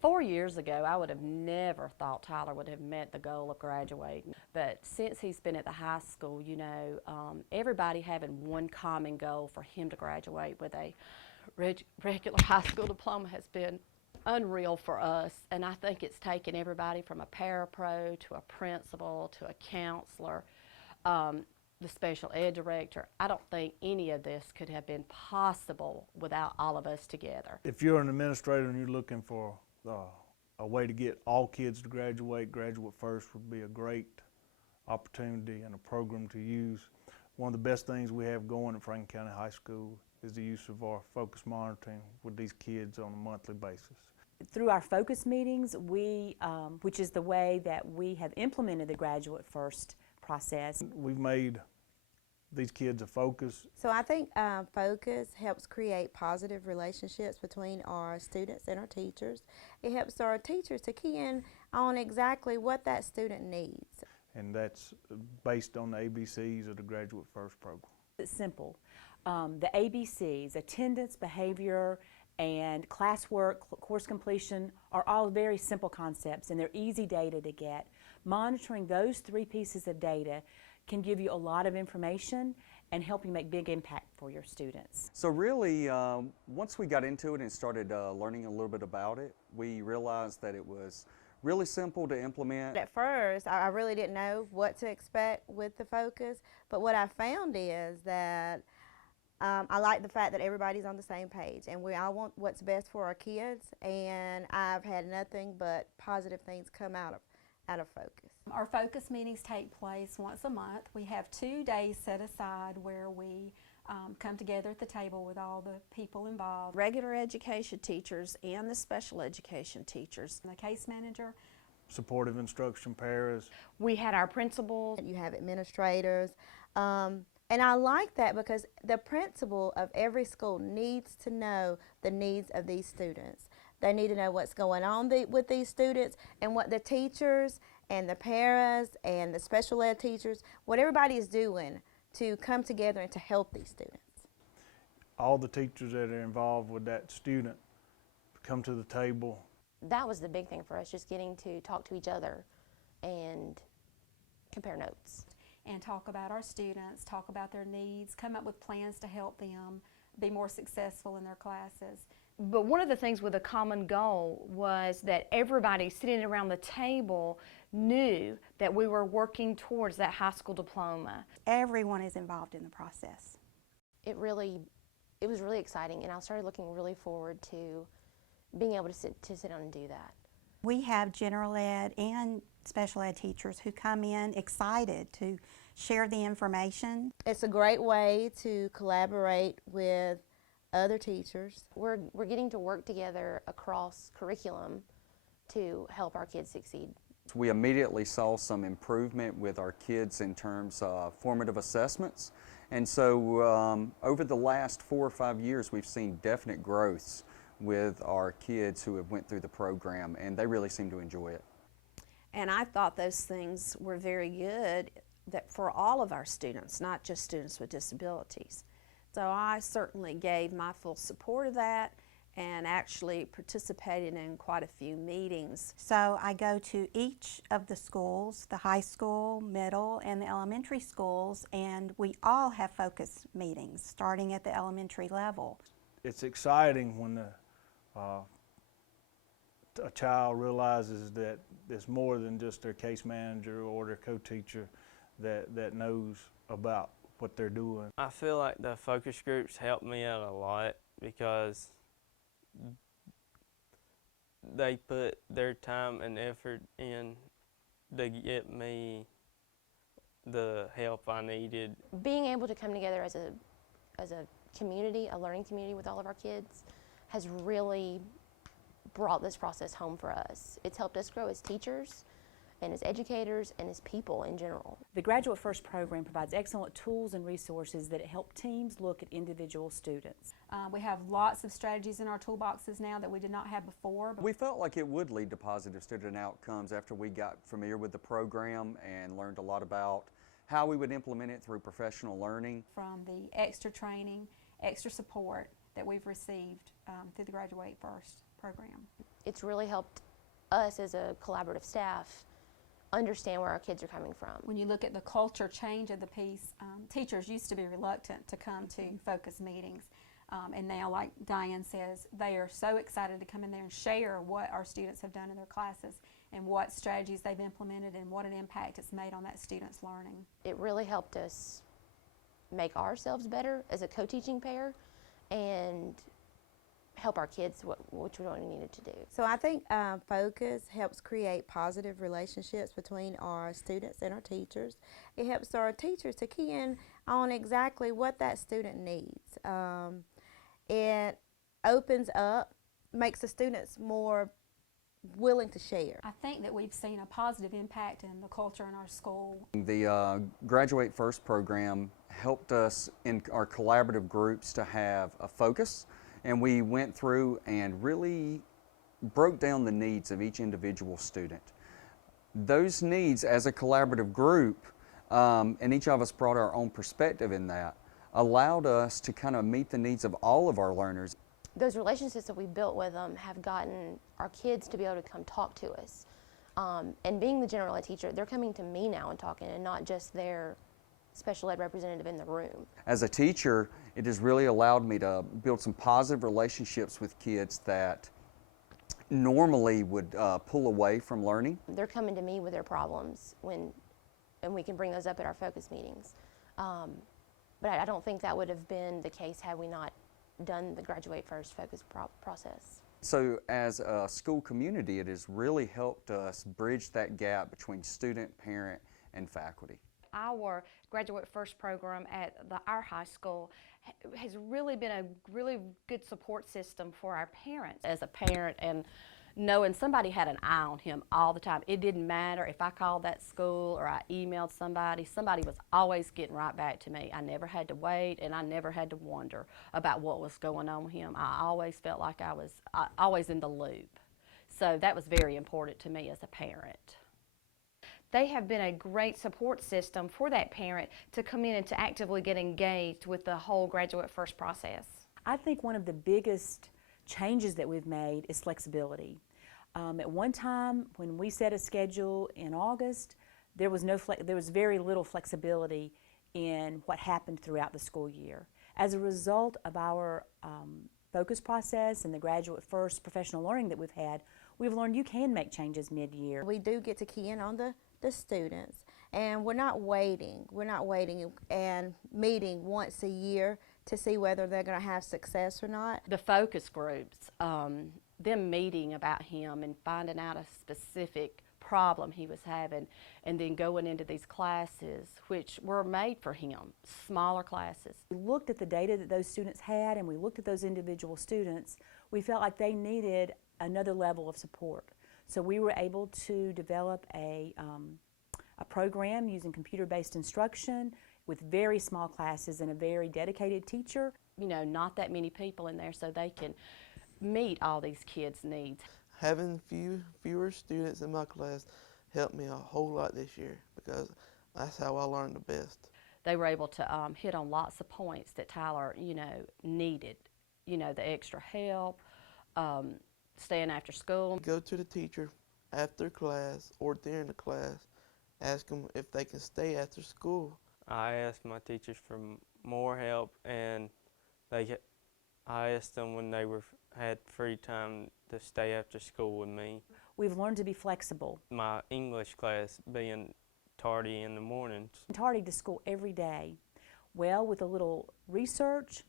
4 years ago, I would have never thought Tyler would have met the goal of graduating. But since he's been at the high school, you know, everybody having one common goal for him to graduate with a regular high school diploma has been unreal for us. And I think it's taken everybody from a parapro to a principal to a counselor, the special ed director. I don't think any of this could have been possible without all of us together. If you're an administrator and you're looking for a way to get all kids to graduate, Graduate First would be a great opportunity and a program to use. One of the best things we have going at Franklin County High School is the use of our focus monitoring with these kids on a monthly basis. Through our focus meetings, which is the way that we have implemented the Graduate First process. We've made these kids a focus. So I think focus helps create positive relationships between our students and our teachers. It helps our teachers to key in on exactly what that student needs. And that's based on the ABCs of the Graduate First program. It's simple. The ABCs, attendance, behavior, and classwork, course completion, are all very simple concepts, and they're easy data to get. Monitoring those 3 pieces of data can give you a lot of information and help you make big impact for your students. So really, once we got into it and started learning a little bit about it, we realized that it was really simple to implement. At first, I really didn't know what to expect with the focus, but what I found is that I like the fact that everybody's on the same page and we all want what's best for our kids, and I've had nothing but positive things come out of focus. Our focus meetings take place once a month. We have 2 days set aside where we come together at the table with all the people involved. Regular education teachers and the special education teachers. The case manager. Supportive instruction paras. We had our principals. You have administrators. And I like that because the principal of every school needs to know the needs of these students. They need to know what's going on with these students and what the teachers and the paras and the special ed teachers, what everybody is doing to come together and to help these students. All the teachers that are involved with that student come to the table. That was the big thing for us, just getting to talk to each other and compare notes. And talk about our students, talk about their needs, come up with plans to help them be more successful in their classes. But one of the things with a common goal was that everybody sitting around the table knew that we were working towards that high school diploma. Everyone is involved in the process. It was really exciting, and I started looking really forward to being able to sit down and do that. We have general ed and special ed teachers who come in excited to share the information. It's a great way to collaborate with other teachers. We're getting to work together across curriculum to help our kids succeed. We immediately saw some improvement with our kids in terms of formative assessments. And so over the last 4 or 5 years, we've seen definite growths with our kids who have went through the program, and they really seem to enjoy it. And I thought those things were very good for all of our students, not just students with disabilities. So I certainly gave my full support of that and actually participated in quite a few meetings. So I go to each of the schools, the high school, middle, and the elementary schools, and we all have focus meetings starting at the elementary level. It's exciting when a child realizes that it's more than just their case manager or their co-teacher that knows about what they're doing. I feel like the focus groups helped me out a lot because they put their time and effort in to get me the help I needed. Being able to come together as a community, a learning community with all of our kids, has really brought this process home for us. It's helped us grow as teachers and as educators and as people in general. The Graduate First program provides excellent tools and resources that help teams look at individual students. We have lots of strategies in our toolboxes now that we did not have before. We felt like it would lead to positive student outcomes after we got familiar with the program and learned a lot about how we would implement it through professional learning. From the extra training, extra support that we've received through the Graduate First program. it's really helped us as a collaborative staff understand where our kids are coming from. When you look at the culture change of the piece, teachers used to be reluctant to come to focus meetings. And now, like Diane says, they are so excited to come in there and share what our students have done in their classes and what strategies they've implemented and what an impact it's made on that student's learning. It really helped us make ourselves better as a co-teaching pair and help our kids, which we really needed to do. So I think focus helps create positive relationships between our students and our teachers. It helps our teachers to key in on exactly what that student needs. It opens up, makes the students more willing to share. I think that we've seen a positive impact in the culture in our school. The Graduate First program helped us in our collaborative groups to have a focus, and we went through and really broke down the needs of each individual student. Those needs as a collaborative group, and each of us brought our own perspective in that, allowed us to kind of meet the needs of all of our learners. Those relationships that we built with them have gotten our kids to be able to come talk to us. And being the general ed teacher, they're coming to me now and talking, and not just their special ed representative in the room. As a teacher, it has really allowed me to build some positive relationships with kids that normally would pull away from learning. They're coming to me with their problems, and we can bring those up at our focus meetings. But I don't think that would have been the case had we not done the Graduate First focus process. So as a school community, it has really helped us bridge that gap between student, parent, and faculty. Our Graduate First program at our high school has really been a really good support system for our parents. As a parent and knowing somebody had an eye on him all the time, it didn't matter if I called that school or I emailed somebody was always getting right back to me. I never had to wait, and I never had to wonder about what was going on with him. I always felt like I was always in the loop. So that was very important to me as a parent. They have been a great support system for that parent to come in and to actively get engaged with the whole Graduate First process. I think one of the biggest changes that we've made is flexibility. At one time, when we set a schedule in August, there was very little flexibility in what happened throughout the school year. As a result of our focus process and the Graduate First professional learning that we've had, we've learned you can make changes mid-year. We do get to key in on the students, and we're not waiting and meeting once a year to see whether they're going to have success or not. The focus groups, them meeting about him and finding out a specific problem he was having, and then going into these classes which were made for him, smaller classes. We looked at the data that those students had, and we looked at those individual students. We felt like they needed another level of support. So we were able to develop a program using computer-based instruction with very small classes and a very dedicated teacher. You know, not that many people in there, so they can meet all these kids' needs. Having fewer students in my class helped me a whole lot this year, because that's how I learned the best. They were able to hit on lots of points that Tyler, needed. The extra help, staying after school. Go to the teacher after class or during the class, ask them if they can stay after school. I asked my teachers for more help, and I asked them when they had free time to stay after school with me. We've learned to be flexible. My English class being tardy in the mornings. Tardy to school every day. Well, with a little research,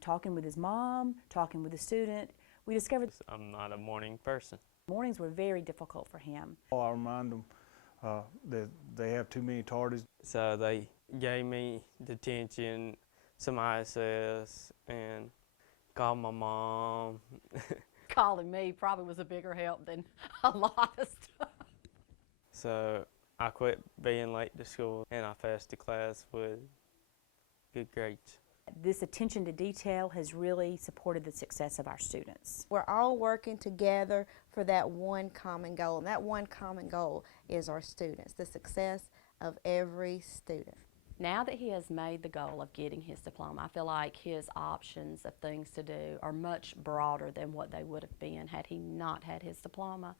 talking with his mom, talking with the student, we discovered I'm not a morning person. Mornings were very difficult for him. I remind them that they have too many tardies. So they gave me detention, some ISS, and called my mom. Calling me probably was a bigger help than a lot of stuff. So I quit being late to school, and I passed the class with good grades. This attention to detail has really supported the success of our students. We're all working together for that one common goal, and that one common goal is our students, the success of every student. Now that he has made the goal of getting his diploma, I feel like his options of things to do are much broader than what they would have been had he not had his diploma.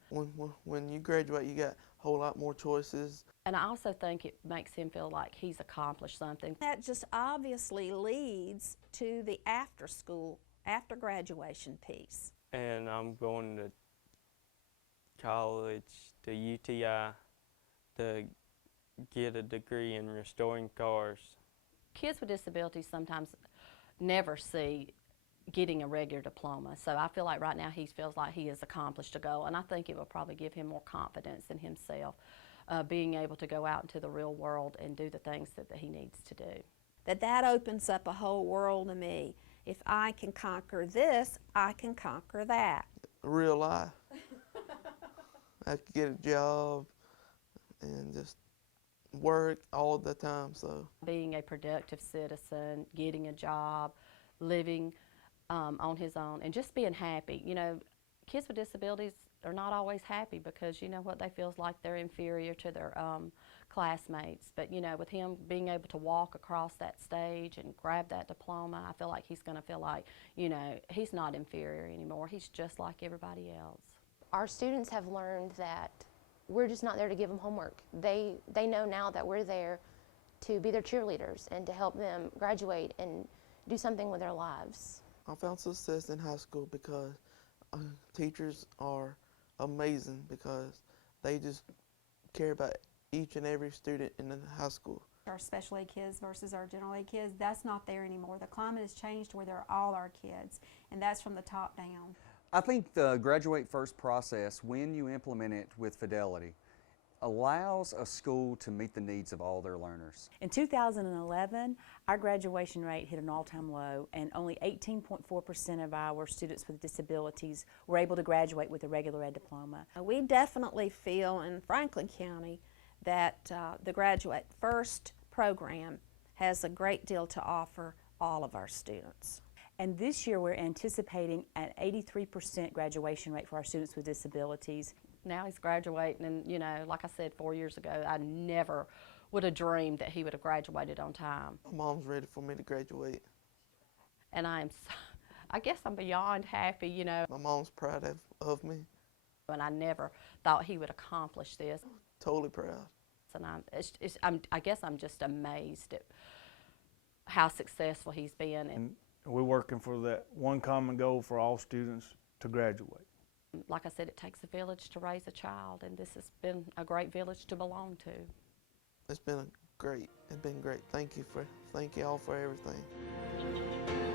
When you graduate, you got a whole lot more choices. And I also think it makes him feel like he's accomplished something. That just obviously leads to the after school, after graduation piece. And I'm going to college, to UTI, to get a degree in restoring cars. Kids with disabilities sometimes never see getting a regular diploma, so I feel like right now he feels like he has accomplished a goal, and I think it will probably give him more confidence in himself, being able to go out into the real world and do the things that he needs to do. That opens up a whole world to me. If I can conquer this, I can conquer that. Real life. I could get a job and just work all the time. So being a productive citizen, getting a job, living on his own, and just being happy. You know, kids with disabilities are not always happy because, you know what, they feel like they're inferior to their classmates. But, you know, with him being able to walk across that stage and grab that diploma, I feel like he's going to feel like, you know, he's not inferior anymore. He's just like everybody else. Our students have learned that we're just not there to give them homework. They know now that we're there to be their cheerleaders and to help them graduate and do something with their lives. I found success in high school because teachers are amazing because they just care about each and every student in the high school. Our special ed kids versus our general ed kids, that's not there anymore. The climate has changed where they're all our kids, and that's from the top down. I think the Graduate First process, when you implement it with fidelity, allows a school to meet the needs of all their learners. In 2011, our graduation rate hit an all-time low, and only 18.4% of our students with disabilities were able to graduate with a regular ed diploma. We definitely feel in Franklin County that the Graduate First program has a great deal to offer all of our students. And this year we're anticipating an 83% graduation rate for our students with disabilities. Now he's graduating, and, you know, like I said 4 years ago, I never would have dreamed that he would have graduated on time. My mom's ready for me to graduate. And I guess I'm beyond happy, you know. My mom's proud of me. And I never thought he would accomplish this. Totally proud. And I guess I'm just amazed at how successful he's been. And we're working for that one common goal for all students to graduate. Like I said, it takes a village to raise a child, and this has been a great village to belong to. It's been great. Thank you all for everything.